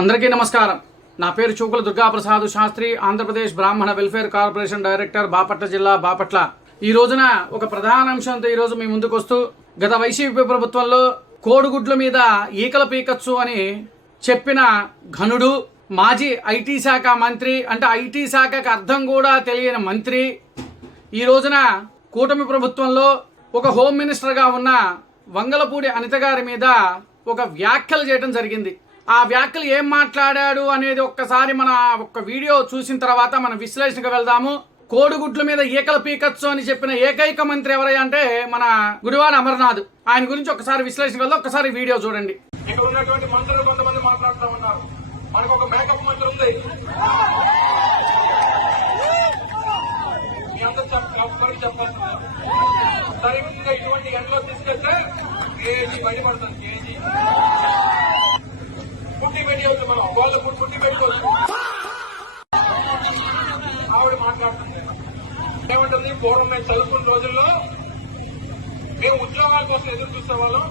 అందరికీ నమస్కారం. నా పేరు చూకుల దుర్గాప్రసాద్ శాస్త్రి, ఆంధ్రప్రదేశ్ బ్రాహ్మణ వెల్ఫేర్ కార్పొరేషన్ డైరెక్టర్, బాపట్ల జిల్లా, బాపట్ల. ఈ రోజున ఒక ప్రధాన అంశంతో ఈ రోజు మీ ముందుకు వస్తూ, గత వైసీపీ ప్రభుత్వంలో కోడిగుడ్ల మీద ఈకల పీకచ్చు అని చెప్పిన ఘనుడు, మాజీ ఐటీ శాఖ మంత్రి, అంటే ఐటీ శాఖకు అర్థం కూడా తెలియని మంత్రి, ఈ రోజున కూటమి ప్రభుత్వంలో ఒక హోమ్ మినిస్టర్గా ఉన్న వంగలపూడి అనిత గారి మీద ఒక వ్యాఖ్యలు చేయడం జరిగింది. ఆ వ్యాఖ్యలు ఏం మాట్లాడాడు అనేది ఒక్కసారి మన ఒక్క వీడియో చూసిన తర్వాత మనం విశ్లేషణకు వెళ్దాము. కోడిగుడ్ల మీద ఈకల పీకచ్చు అని చెప్పిన ఏకైక మంత్రి ఎవరై అంటే మన గుడివాడ అమర్నాథ్. ఆయన గురించి ఒకసారి విశ్లేషణకు వెళ్దాం. ఒక్కసారి వీడియో చూడండి. ఇక్కడ ఉన్నటువంటి మంత్రులు కొంతమంది మాట్లాడుతూ ఉన్నారు. మనకు ఒక మేకప్ మంత్రి ఉంది. మీ అందరూ చెప్పాల్సింది సరిగ్గా ఇటువంటి ఎండలో తీసుకెళ్తే కేజీ బయట పడుతుంది. కేజీ పుట్టి పెట్టవచ్చు, మనం వాళ్ళు పుట్టి పెట్టుకోవచ్చు. ఆవిడ మాట్లాడుతుంది ఏమంటుంది, పూర్వం మేము చదువుకున్న రోజుల్లో మేము ఉద్యోగాల కోసం ఎదురు చూసేవాళ్ళం,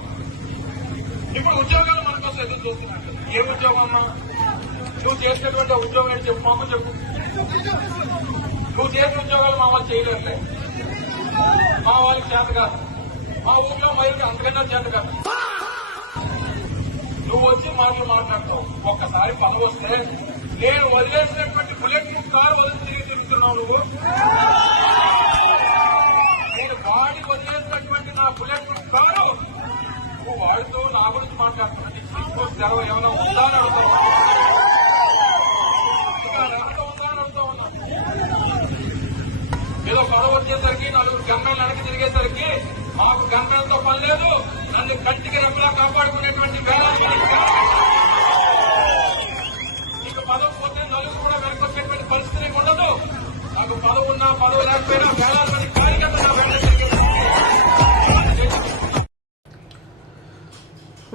ఇప్పుడు ఉద్యోగాలు మన కోసం ఎదురు చూస్తున్నారు. ఏ ఉద్యోగం అమ్మా? నువ్వు చేసినటువంటి ఉద్యోగం ఏంటి చెప్పు, మాకు చెప్పు. నువ్వు చేసిన ఉద్యోగాలు మా వాళ్ళు చేయలేరులే, మా వాళ్ళకి చేత కాదు, మా ఊర్లో మరికి అంతకన్నా చేత కాదు. నువ్వు వచ్చి మాటలు మాట్లాడతావు. ఒక్కసారి పని వస్తే నేను వదిలేసినటువంటి బుల్లెట్ ప్రూఫ్ కారు వదిలి తిరిగి తిరుగుతున్నావు. నేను వాడి వదిలేసినటువంటి నా బుల్లెట్ ప్రూఫ్ కారు నువ్వు వాడితో నా గురించి మాట్లాడుతున్నా. నీకు తెరవ ఏమైనా ఉందా అని అడుగుతావు. ఏదో గొడవ వచ్చేసరికి నలుగురు గమ్మెలు వెనక్కి తిరిగేసరికి మాకు గమ్మెలతో పని లేదు, నన్ను కంటికి రెప్పలా కాపాడుకునేటువంటి నీకు పదవి పోతే నలుగురు కూడా వెనక్కి వచ్చేటువంటి పరిస్థితి ఉండదు. నాకు పదవి ఉన్నా పదవి లేకపోయినా వేలాది కార్యకర్తలు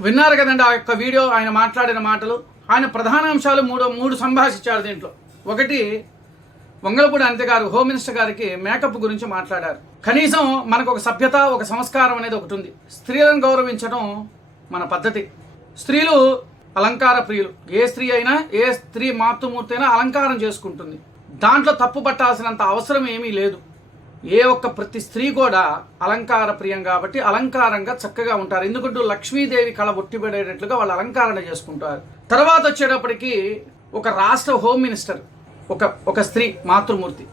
విన్నారు కదండి ఆ యొక్క వీడియో, ఆయన మాట్లాడిన మాటలు. ఆయన ప్రధాన అంశాలు మూడు సంభాషించారు దీంట్లో. ఒకటి, వంగలపూడి అనిత గారు హోమ్ మినిస్టర్ గారికి మేకప్ గురించి మాట్లాడారు. కనీసం మనకు ఒక సభ్యత, ఒక సంస్కారం అనేది ఒకటి ఉంది. స్త్రీలను గౌరవించడం మన పద్ధతి. స్త్రీలు అలంకార ప్రియులు. ఏ స్త్రీ అయినా, ఏ స్త్రీ మాతృమూర్తి అయినా అలంకారం చేసుకుంటుంది. దాంట్లో తప్పు పట్టాల్సినంత అవసరం ఏమీ లేదు. ఏ ఒక్క ప్రతి స్త్రీ కూడా అలంకార ప్రియం కాబట్టి అలంకారంగా చక్కగా ఉంటారు. ఎందుకంటూ లక్ష్మీదేవి కళ ఒట్టిపడేటట్లుగా వాళ్ళు అలంకారణ చేసుకుంటారు. తర్వాత వచ్చేటప్పటికి ఒక రాష్ట్ర హోమ్ మినిస్టర్, ఒక స్త్రీ మాతృమూర్తి,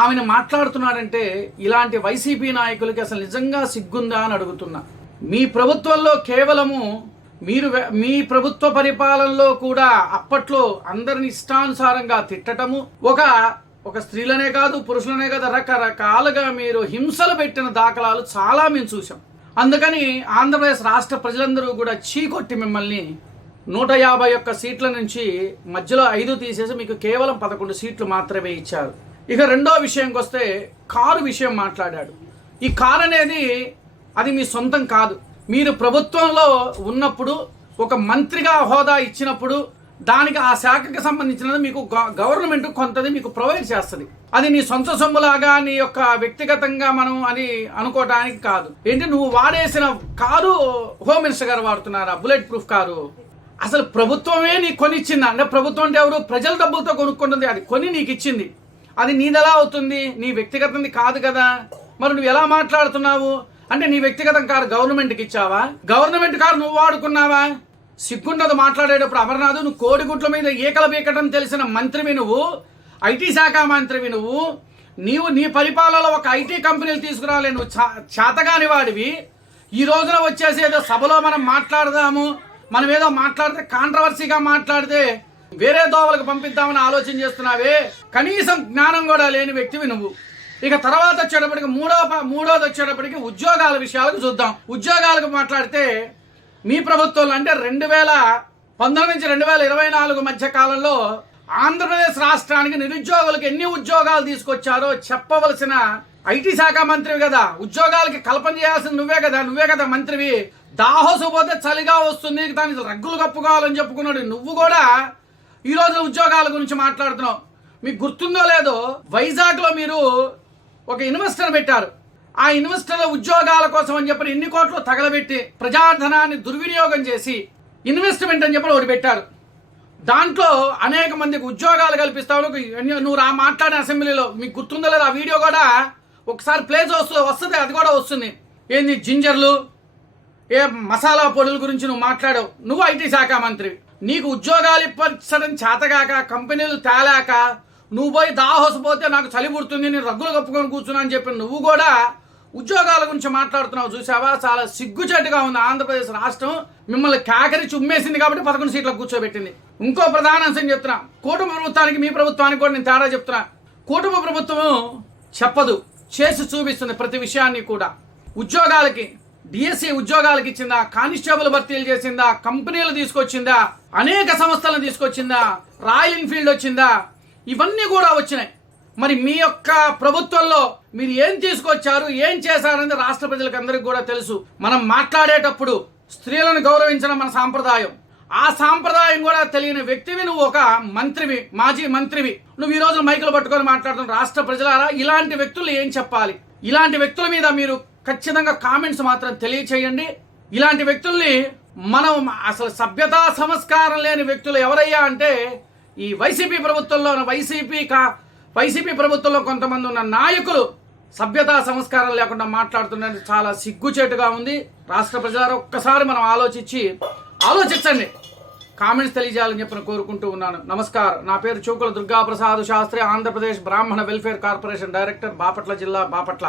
ఆమెను మాట్లాడుతున్నాడంటే ఇలాంటి వైసీపీ నాయకులకి అసలు నిజంగా సిగ్గుందా అని అడుగుతున్నా. మీ ప్రభుత్వంలో కేవలము మీ ప్రభుత్వ పరిపాలనలో కూడా అప్పట్లో అందరిని ఇష్టానుసారంగా తిట్టటము, ఒక స్త్రీలనే కాదు పురుషులనే కాదు రకరకాలుగా మీరు హింసలు పెట్టిన దాఖలాలు చాలా మేము చూసాం. అందుకని ఆంధ్రప్రదేశ్ రాష్ట్ర ప్రజలందరూ కూడా చీకొట్టి మిమ్మల్ని 151 సీట్ల నుంచి మధ్యలో 5 తీసేసి మీకు కేవలం 11 సీట్లు మాత్రమే ఇచ్చారు. ఇక రెండో విషయంకి వస్తే కారు విషయం మాట్లాడాడు. ఈ కారు అనేది అది మీ సొంతం కాదు. మీరు ప్రభుత్వంలో ఉన్నప్పుడు ఒక మంత్రిగా హోదా ఇచ్చినప్పుడు దానికి ఆ శాఖకి సంబంధించినది మీకు గవర్నమెంట్ కొంతది మీకు ప్రొవైడ్ చేస్తుంది. అది నీ సొంత సొమ్ములాగా నీ యొక్క వ్యక్తిగతంగా మనం అని అనుకోవడానికి కాదు. ఏంటి, నువ్వు వాడేసిన కారు హోమ్ మినిస్టర్ గారు వాడుతున్నారా బుల్లెట్ ప్రూఫ్ కారు? అసలు ప్రభుత్వమే నీకు కొనిచ్చింది. అంటే ప్రభుత్వం అంటే ఎవరు? ప్రజల డబ్బులతో కొనుక్కుంటుంది. అది కొని నీకు ఇచ్చింది. అది నీదెలా అవుతుంది? నీ వ్యక్తిగతంది కాదు కదా. మరి నువ్వు ఎలా మాట్లాడుతున్నావు? అంటే నీ వ్యక్తిగతం కారు గవర్నమెంట్కి ఇచ్చావా? గవర్నమెంట్ కారు నువ్వు వాడుకున్నావా? సిగ్గుండదు మాట్లాడేటప్పుడు. అమర్నాథ్, నువ్వు కోడిగుడ్ల మీద ఈకల పీకటం తెలిసిన మంత్రివి నువ్వు, ఐటీ శాఖ మంత్రివి నీవు నీ పరిపాలనలో ఒక ఐటీ కంపెనీలు తీసుకురాలే. నువ్వు చేతగాని వాడివి. ఈ రోజున వచ్చేసి ఏదో సభలో మనం మాట్లాడదాము, మనం ఏదో మాట్లాడితే కాంట్రవర్సీగా మాట్లాడితే వేరే దోవలకు పంపిద్దామని ఆలోచన చేస్తున్నావే. కనీసం జ్ఞానం కూడా లేని వ్యక్తివి నువ్వు. ఇక తర్వాత వచ్చేటప్పటికి మూడోది వచ్చేటప్పటికి ఉద్యోగాల విషయాలకు చూద్దాం. ఉద్యోగాలకు మాట్లాడితే మీ ప్రభుత్వంలో అంటే 2019 నుంచి 2024 మధ్య కాలంలో ఆంధ్రప్రదేశ్ రాష్ట్రానికి నిరుద్యోగులకు ఎన్ని ఉద్యోగాలు తీసుకొచ్చారో చెప్పవలసిన ఐటీ శాఖ మంత్రివి కదా. ఉద్యోగాలకి కల్పన చేయాల్సింది నువ్వే కదా మంత్రివి. దాహోసు పోతే చలిగా వస్తుంది, దానికి రగ్గులు కప్పుకోవాలని చెప్పుకున్నాడు. నువ్వు కూడా ఈ రోజు ఉద్యోగాల గురించి మాట్లాడుతున్నావు. మీకు గుర్తుందో లేదో, వైజాగ్లో మీరు ఒక ఇన్వెస్టర్ పెట్టారు. ఆ ఇన్వెస్టర్ల ఉద్యోగాల కోసం అని చెప్పి ఎన్ని కోట్లు తగలబెట్టి ప్రజాధనాన్ని దుర్వినియోగం చేసి ఇన్వెస్ట్మెంట్ అని చెప్పి ఒకటి పెట్టారు. దాంట్లో అనేక మందికి ఉద్యోగాలు కల్పిస్తావు. నువ్వు మాట్లాడిన అసెంబ్లీలో మీకు గుర్తుందో లేదా ఆ వీడియో కూడా ఒకసారి ప్లే వస్తుంది, అది కూడా వస్తుంది. ఏంది జింజర్లు, ఏ మసాలా పొడుల గురించి నువ్వు మాట్లాడావు. నువ్వు ఐటీ శాఖ మంత్రివి, నీకు ఉద్యోగాలు ఇప్పించడం చేతగాక, కంపెనీలు తేలాక నువ్వు పోయి దాహోస పోతే నాకు చలి పుడుతుంది, నేను రగ్గులు కప్పుకొని కూర్చున్నా అని చెప్పి నువ్వు కూడా ఉద్యోగాల గురించి మాట్లాడుతున్నావు. చూసావా, చాలా సిగ్గుచేటుగా ఉంది. ఆంధ్రప్రదేశ్ రాష్ట్రం మిమ్మల్ని కాకరి చుమ్మేసింది కాబట్టి 11 సీట్లకు కూర్చోబెట్టింది. ఇంకో ప్రధాన అంశం చెప్తున్నా, కూటమి ప్రభుత్వానికి మీ ప్రభుత్వానికి కూడా నేను తేడా చెప్తున్నా. కూటమి ప్రభుత్వం చెప్పదు, చేసి చూపిస్తుంది ప్రతి విషయాన్ని కూడా. ఉద్యోగాలకి డిఎస్సి ఉద్యోగాలకి ఇచ్చిందా, కానిస్టేబుల్ భర్తీలు చేసిందా, కంపెనీలు తీసుకొచ్చిందా, అనేక సంస్థలను తీసుకొచ్చిందా, రాయల్ ఎన్ఫీల్డ్ వచ్చిందా, ఇవన్నీ కూడా వచ్చినాయి. మరి మీ యొక్క ప్రభుత్వంలో మీరు ఏం తీసుకొచ్చారు, ఏం చేశారనేది రాష్ట్ర ప్రజలకు అందరికీ కూడా తెలుసు. మనం మాట్లాడేటప్పుడు స్త్రీలను గౌరవించడం మన సాంప్రదాయం. ఆ సాంప్రదాయం కూడా తెలియని వ్యక్తివి నువ్వు, ఒక మంత్రివి, మాజీ మంత్రివి. నువ్వు ఈ రోజు మైకులు పట్టుకొని మాట్లాడుతున్న రాష్ట్ర ప్రజలారా, ఇలాంటి వ్యక్తులు ఏం చెప్పాలి? ఇలాంటి వ్యక్తుల మీద మీరు ఖచ్చితంగా కామెంట్స్ మాత్రం తెలియచేయండి. ఇలాంటి వ్యక్తుల్ని మనం అసలు సభ్యతా సంస్కారం లేని వ్యక్తులు ఎవరయ్యా అంటే ఈ వైసీపీ ప్రభుత్వంలో కొంతమంది ఉన్న నాయకులు సభ్యతా సంస్కారం లేకుండా మాట్లాడుతున్నది చాలా సిగ్గుచేటుగా ఉంది. రాష్ట్ర ప్రజలు ఒక్కసారి మనం ఆలోచించండి, కామెంట్స్ తెలియజేయాలని చెప్పి కోరుకుంటూ ఉన్నాను. నమస్కారం. నా పేరు చూకుల దుర్గాప్రసాద్ శాస్త్రి, ఆంధ్రప్రదేశ్ బ్రాహ్మణ వెల్ఫేర్ కార్పొరేషన్ డైరెక్టర్, బాపట్ల జిల్లా, బాపట్ల.